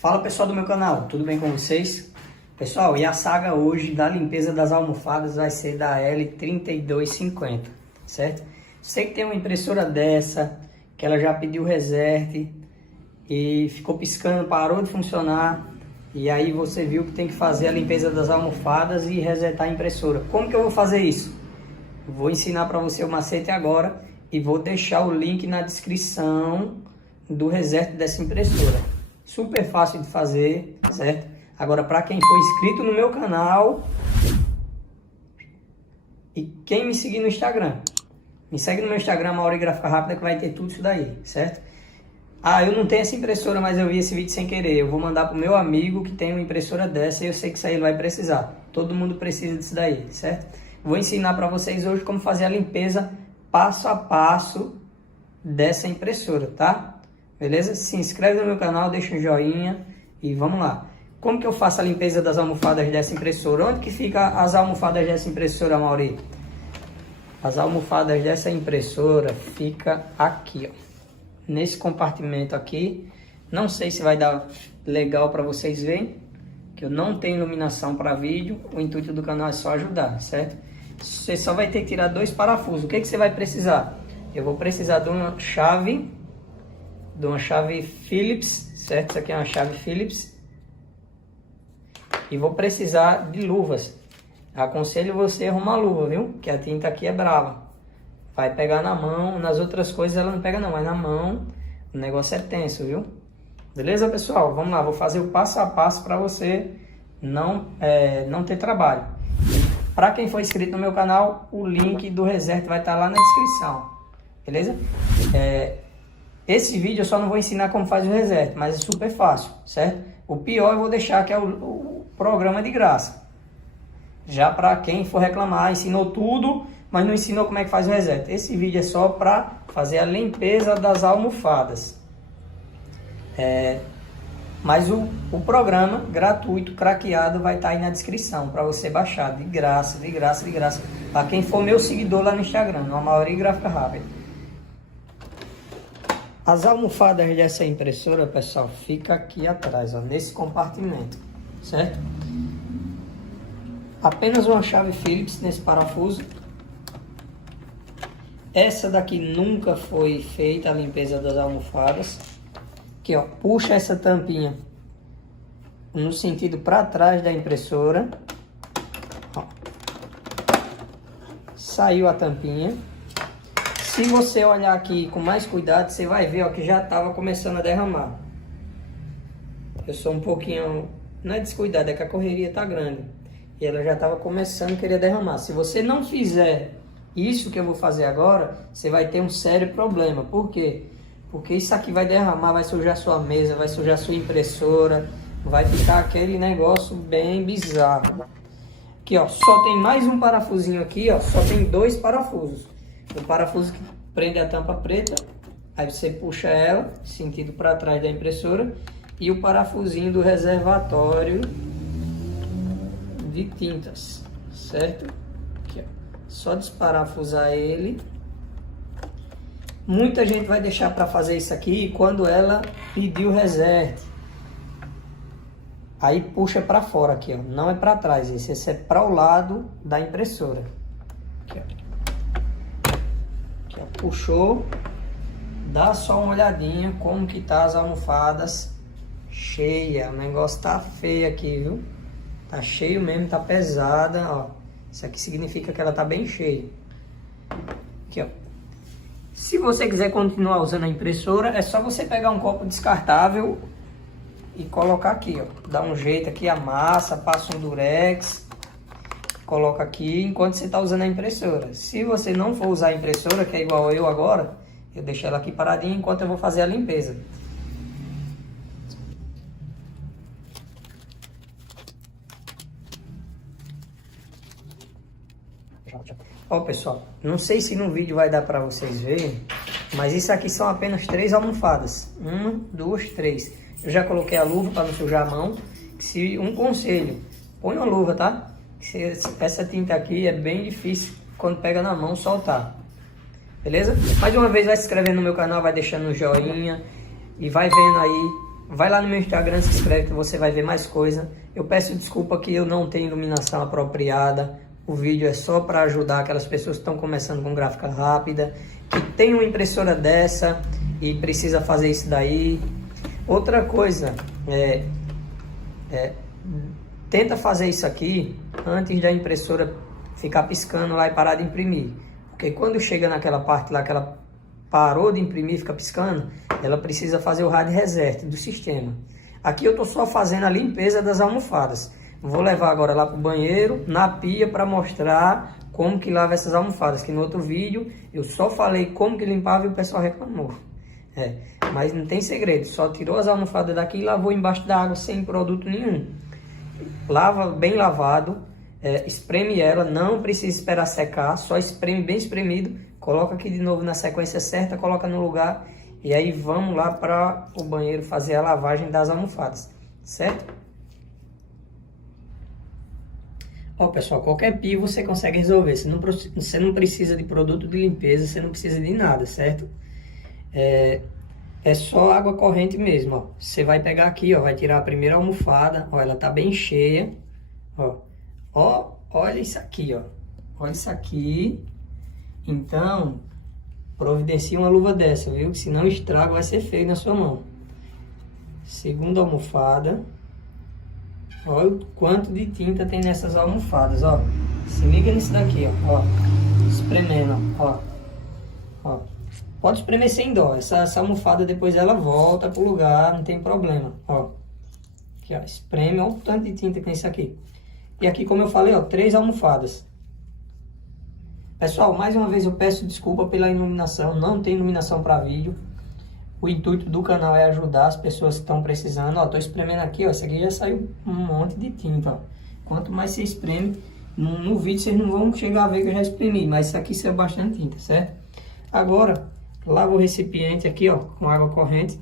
Fala pessoal do meu canal, tudo bem com vocês? Pessoal, e a saga hoje da limpeza das almofadas vai ser da L3250, certo? Você que tem uma impressora dessa, que ela já pediu reset e ficou piscando, parou de funcionar, e aí você viu que tem que fazer a limpeza das almofadas e resetar a impressora. Como que eu vou fazer isso? Vou ensinar para você o macete agora e vou deixar o link na descrição do reset dessa impressora. Super fácil de fazer, certo? Agora, para quem for inscrito no meu canal e quem me seguir no Instagram, me segue no meu Instagram, Mauri Gráfica Rápida, que vai ter tudo isso daí, certo? Ah, eu não tenho essa impressora, mas eu vi esse vídeo sem querer. Eu vou mandar pro meu amigo que tem uma impressora dessa e eu sei que isso aí ele vai precisar. Todo mundo precisa disso daí, certo? Vou ensinar para vocês hoje como fazer a limpeza passo a passo dessa impressora, tá? Beleza? Se inscreve no meu canal, deixa um joinha e vamos lá. Como que eu faço a limpeza das almofadas dessa impressora? Onde que fica as almofadas dessa impressora, Mauri? As almofadas dessa impressora fica aqui, ó. Nesse compartimento aqui. Não sei se vai dar legal para vocês verem, que eu não tenho iluminação para vídeo. O intuito do canal é só ajudar, certo? Você só vai ter que tirar dois parafusos. O que você vai precisar? Eu vou precisar de uma chave Phillips, certo? Essa aqui é uma chave Phillips. E vou precisar de luvas. Aconselho você a arrumar luva, viu? Que a tinta aqui é brava. Vai pegar na mão, nas outras coisas ela não pega não, mas na mão o negócio é tenso, viu? Beleza, pessoal? Vamos lá, vou fazer o passo a passo para você não ter trabalho. Para quem for inscrito no meu canal, o link do reset vai estar lá na descrição, beleza? Esse vídeo eu só não vou ensinar como faz o reset, mas é super fácil, certo? O pior eu vou deixar que é o programa de graça. Já para quem for reclamar, ensinou tudo, mas não ensinou como é que faz o reset. Esse vídeo é só para fazer a limpeza das almofadas. Mas o programa gratuito, craqueado, vai estar aí na descrição para você baixar de graça, de graça, de graça. Para quem for meu seguidor lá no Instagram, no Mauri Gráfica Rápida. As almofadas dessa impressora, pessoal, fica aqui atrás, ó, nesse compartimento, certo? Apenas uma chave Phillips nesse parafuso. Essa daqui nunca foi feita a limpeza das almofadas. Aqui, ó, puxa essa tampinha no sentido para trás da impressora. Ó. Saiu a tampinha. Se você olhar aqui com mais cuidado, você vai ver, ó, que já estava começando a derramar. Eu sou um pouquinho, não é descuidado, é que a correria tá grande. E ela já estava começando a querer derramar. Se você não fizer isso que eu vou fazer agora, você vai ter um sério problema. Por quê? Porque isso aqui vai derramar, vai sujar sua mesa, vai sujar sua impressora, vai ficar aquele negócio bem bizarro. Aqui, ó, só tem mais um parafusinho aqui, ó, só tem dois parafusos. O parafuso que prende a tampa preta, aí você puxa ela, sentido para trás da impressora, e o parafusinho do reservatório de tintas, certo? Aqui, ó. Só desparafusar ele. Muita gente vai deixar para fazer isso aqui quando ela pedir o reset. Aí puxa para fora aqui, ó. Não é para trás, esse é para o lado da impressora. Aqui, ó. Aqui, ó. Puxou. Dá só uma olhadinha como que tá as almofadas cheia. O negócio tá feio aqui, viu? Tá cheio mesmo, tá pesada, ó. Isso aqui significa que ela tá bem cheia. Aqui, ó. Se você quiser continuar usando a impressora, é só você pegar um copo descartável e colocar aqui, ó. Dá um jeito aqui, amassa, passa um durex, coloca aqui enquanto você tá usando a impressora. Se você não for usar a impressora, que é igual eu agora, eu deixo ela aqui paradinha enquanto eu vou fazer a limpeza. Ó, pessoal, não sei se no vídeo vai dar para vocês verem, mas isso aqui são apenas 3 almofadas. 1, 2, 3. Eu já coloquei a luva para não sujar a mão. Um conselho, põe uma luva, tá? Essa tinta aqui é bem difícil quando pega na mão soltar. Beleza? Mais uma vez vai se inscrevendo no meu canal, vai deixando um joinha e vai vendo aí vai lá no meu Instagram, se inscreve que você vai ver mais coisa. Eu peço desculpa que eu não tenho iluminação apropriada. O vídeo é só para ajudar aquelas pessoas que estão começando com gráfica rápida, que tem uma impressora dessa e precisa fazer isso daí. Outra coisa, tenta fazer isso aqui antes da impressora ficar piscando lá e parar de imprimir. Porque quando chega naquela parte lá que ela parou de imprimir, fica piscando, ela precisa fazer o hard reset do sistema. Aqui eu estou só fazendo a limpeza das almofadas. Vou levar agora lá para o banheiro, na pia, para mostrar como que lava essas almofadas. Que no outro vídeo eu só falei como que limpava e o pessoal reclamou. Mas não tem segredo, só tirou as almofadas daqui e lavou embaixo da água sem produto nenhum. Lava bem lavado, espreme ela, não precisa esperar secar, só espreme bem espremido, coloca aqui de novo na sequência certa, coloca no lugar e aí vamos lá para o banheiro fazer a lavagem das almofadas, certo? Ó, pessoal, qualquer pio você consegue resolver, você não precisa de produto de limpeza, você não precisa de nada, certo? É só água corrente mesmo, ó. Você vai pegar aqui, ó, vai tirar a primeira almofada, ó, ela tá bem cheia, ó, olha isso aqui, ó, olha isso aqui. Então, providencie uma luva dessa, viu? Que senão o estrago vai ser feio na sua mão. Segunda almofada, olha o quanto de tinta tem nessas almofadas, ó. Se liga nisso daqui, ó, espremendo, ó. Pode espremer sem dó, essa almofada depois ela volta pro lugar, não tem problema, ó. Aqui, ó, espreme, olha o tanto de tinta que tem isso aqui. E aqui, como eu falei, ó, 3 almofadas. Pessoal, mais uma vez eu peço desculpa pela iluminação, não tem iluminação para vídeo. O intuito do canal é ajudar as pessoas que estão precisando, ó, tô espremendo aqui, ó, isso aqui já saiu um monte de tinta, ó. Quanto mais você espreme, no vídeo vocês não vão chegar a ver que eu já espremi, mas isso aqui saiu bastante tinta, certo? Agora, lava o recipiente aqui, ó, com água corrente,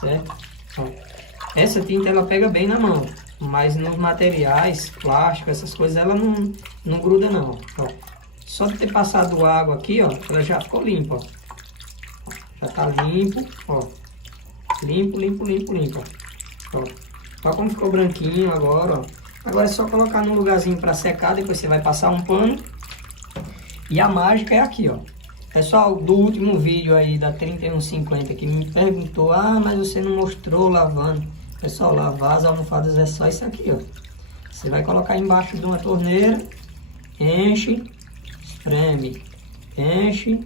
certo? Ó, essa tinta ela pega bem na mão, mas nos materiais, plástico, essas coisas, ela não gruda não, ó. Só de ter passado água aqui, ó, ela já ficou limpa, ó. Já tá limpo, ó. Limpo, ó. Ó como ficou branquinho agora, ó. Agora é só colocar num lugarzinho para secar, depois você vai passar um pano. E a mágica é aqui, ó. Pessoal, do último vídeo aí da 3150 que me perguntou, mas você não mostrou lavando. Pessoal, lavar as almofadas é só isso aqui, ó. Você vai colocar embaixo de uma torneira, enche, espreme, enche,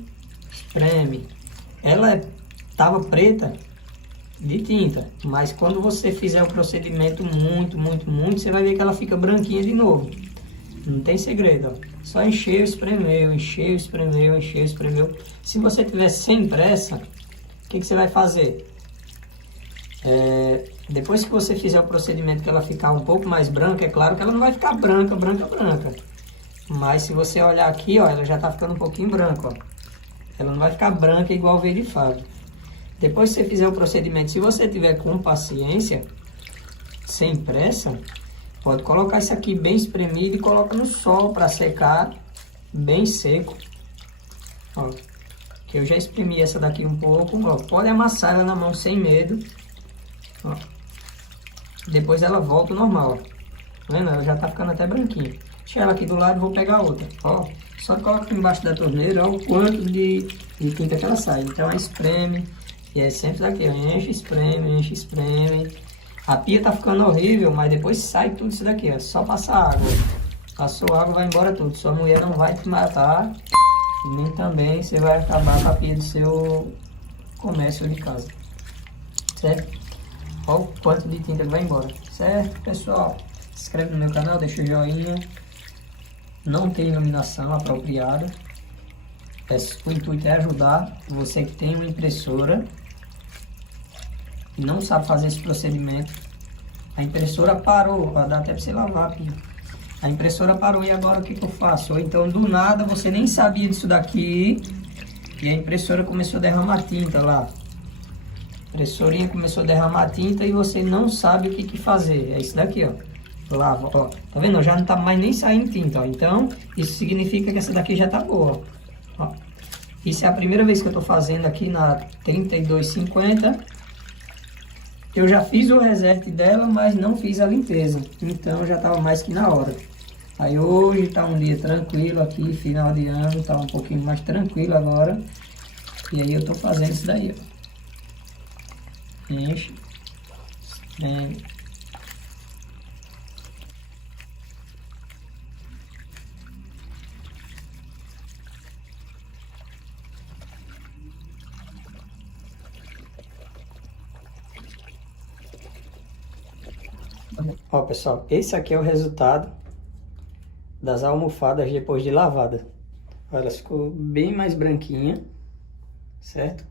espreme. Ela estava preta de tinta, mas quando você fizer o procedimento muito, você vai ver que ela fica branquinha de novo. Não tem segredo, ó. Só encheu, espremeu, encheu, espremeu, encheu, espremeu. Se você tiver sem pressa, o que você vai fazer? Depois que você fizer o procedimento que ela ficar um pouco mais branca, é claro que ela não vai ficar branca. Mas se você olhar aqui, ó, ela já tá ficando um pouquinho branca, ó. Ela não vai ficar branca igual veio de fábrica. Depois que você fizer o procedimento, se você tiver com paciência, sem pressa, pode colocar isso aqui bem espremido e coloca no sol para secar bem seco. Ó, que eu já espremi essa daqui um pouco. Ó, pode amassar ela na mão sem medo. Ó. Depois ela volta ao normal. Ó. Tá vendo? Ela já tá ficando até branquinha. Deixa ela aqui do lado e vou pegar outra. Ó, só coloca embaixo da torneira, ó, o quanto de tinta que ela sai. Então espreme. E é sempre daqui, ó. Enche, espreme. A pia tá ficando horrível, mas depois sai tudo isso daqui, ó. Só passar água. Passou água, vai embora tudo. Sua mulher não vai te matar. Nem também você vai acabar com a pia do seu comércio de casa. Certo? Olha o quanto de tinta que vai embora. Certo, pessoal? Se inscreve no meu canal, deixa o joinha. Não tem iluminação apropriada. O intuito é ajudar você que tem uma impressora e não sabe fazer esse procedimento. A impressora parou, dá até para você lavar a pia. A impressora parou e agora o que eu faço? Ou então do nada você nem sabia disso daqui e a impressora começou a derramar tinta lá. A impressorinha começou a derramar tinta e você não sabe o que fazer. É isso daqui, ó. Lava, ó. Tá vendo? Já não tá mais nem saindo tinta, ó. Então, isso significa que essa daqui já tá boa, ó. Isso é a primeira vez que eu tô fazendo aqui na 3250. Eu já fiz o reset dela, mas não fiz a limpeza. Então já estava mais que na hora. Aí hoje tá um dia tranquilo aqui, final de ano, tá um pouquinho mais tranquilo agora. E aí eu tô fazendo isso daí, ó. Enche. Ó, pessoal, esse aqui é o resultado das almofadas depois de lavada. Olha, ela ficou bem mais branquinha, certo?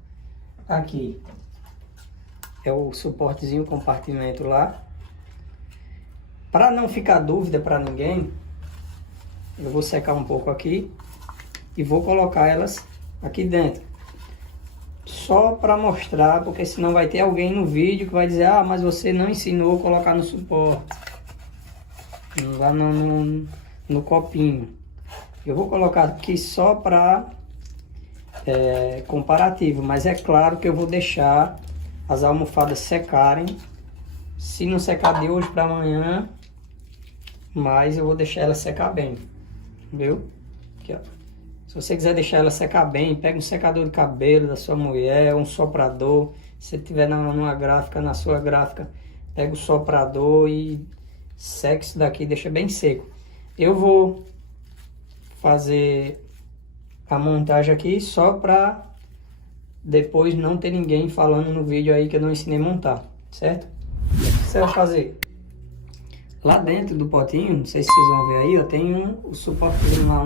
Aqui é o suportezinho, compartimento lá. Para não ficar dúvida para ninguém, eu vou secar um pouco aqui e vou colocar elas aqui dentro. Só para mostrar, porque senão vai ter alguém no vídeo que vai dizer: ah, mas você não ensinou a colocar no suporte, lá no copinho. Eu vou colocar aqui só para comparativo, mas é claro que eu vou deixar as almofadas secarem. Se não secar de hoje para amanhã, mas eu vou deixar ela secar bem, viu? Aqui, ó. Se você quiser deixar ela secar bem, pega um secador de cabelo da sua mulher, um soprador. Se você tiver numa gráfica, na sua gráfica, pega o soprador e seca isso daqui, deixa bem seco. Eu vou fazer a montagem aqui só para depois não ter ninguém falando no vídeo aí que eu não ensinei a montar, certo? O que você vai fazer? Lá dentro do potinho, não sei se vocês vão ver aí, ó, tem o suportezinho lá,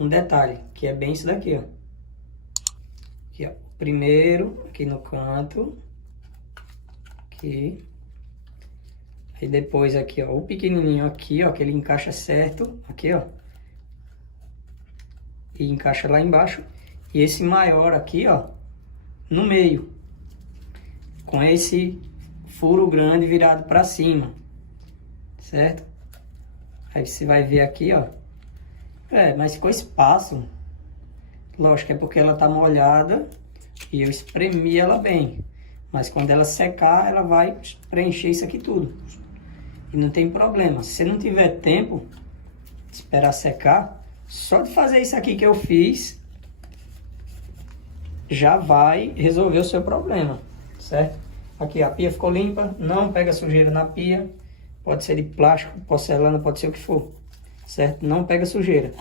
um detalhe, que é bem isso daqui, ó. Aqui, ó. Primeiro, aqui no canto. Aqui. Aí depois aqui, ó, o pequenininho aqui, ó, que ele encaixa certo. Aqui, ó. E encaixa lá embaixo. E esse maior aqui, ó, no meio. Com esse furo grande virado para cima. Certo? Aí você vai ver aqui, ó. Mas ficou espaço. Lógico, é porque ela tá molhada e eu espremi ela bem. Mas quando ela secar, ela vai preencher isso aqui tudo. E não tem problema. Se você não tiver tempo de esperar secar, só de fazer isso aqui que eu fiz, já vai resolver o seu problema, certo? Aqui a pia ficou limpa, não pega sujeira na pia. Pode ser de plástico, porcelana, pode ser o que for, certo? Não pega sujeira.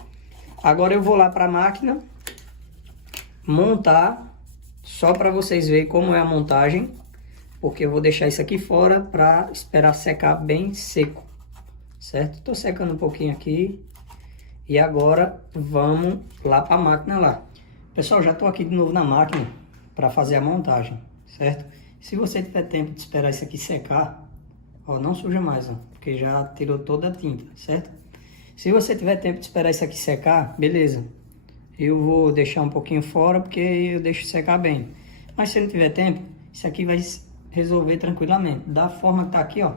Agora eu vou lá para a máquina montar, só para vocês verem como é a montagem, porque eu vou deixar isso aqui fora para esperar secar bem seco, certo? Estou secando um pouquinho aqui e agora vamos lá para a máquina lá. Pessoal, já estou aqui de novo na máquina para fazer a montagem, certo? Se você tiver tempo de esperar isso aqui secar, ó, não suja mais, ó, porque já tirou toda a tinta, certo? Se você tiver tempo de esperar isso aqui secar, beleza. Eu vou deixar um pouquinho fora, porque eu deixo secar bem. Mas se não tiver tempo, isso aqui vai resolver tranquilamente. Da forma que tá aqui, ó.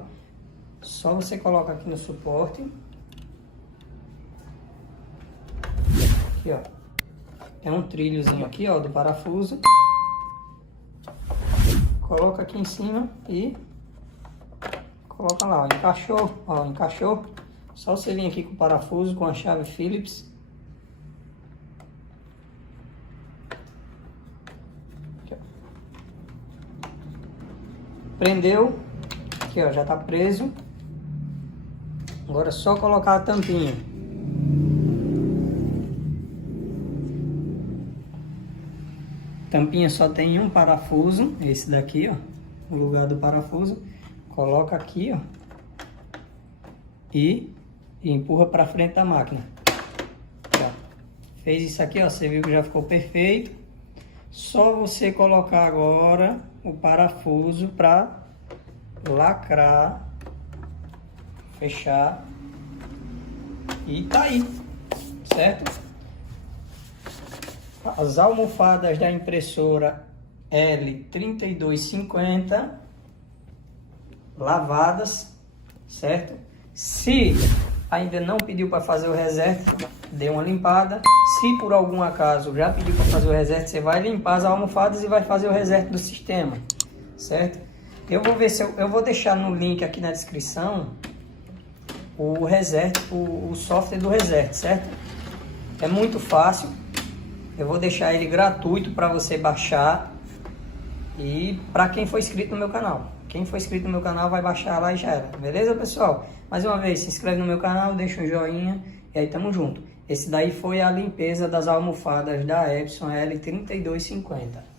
Só você coloca aqui no suporte. Aqui, ó. É um trilhozinho aqui, ó, do parafuso. Coloca aqui em cima e coloca lá, ó, encaixou, ó, encaixou. Só você vir aqui com o parafuso, com a chave Phillips. Aqui, ó. Prendeu. Aqui, ó, já tá preso. Agora é só colocar a tampinha. Tampinha só tem um parafuso, esse daqui, ó, o lugar do parafuso. Coloca aqui, ó, e empurra para frente da máquina. Ó, fez isso aqui, ó, você viu que já ficou perfeito. Só você colocar agora o parafuso para lacrar, fechar e tá aí, certo? As almofadas da impressora L3250 lavadas, certo? Se ainda não pediu para fazer o reset, dê uma limpada. Se por algum acaso já pediu para fazer o reset, você vai limpar as almofadas e vai fazer o reset do sistema, certo? Eu vou ver se eu vou deixar no link aqui na descrição o Reset, o software do Reset, certo? É muito fácil. Eu vou deixar ele gratuito para você baixar e para quem for inscrito no meu canal. Quem for inscrito no meu canal vai baixar lá e já era. Beleza, pessoal? Mais uma vez, se inscreve no meu canal, deixa um joinha e aí tamo junto. Esse daí foi a limpeza das almofadas da Epson L3250.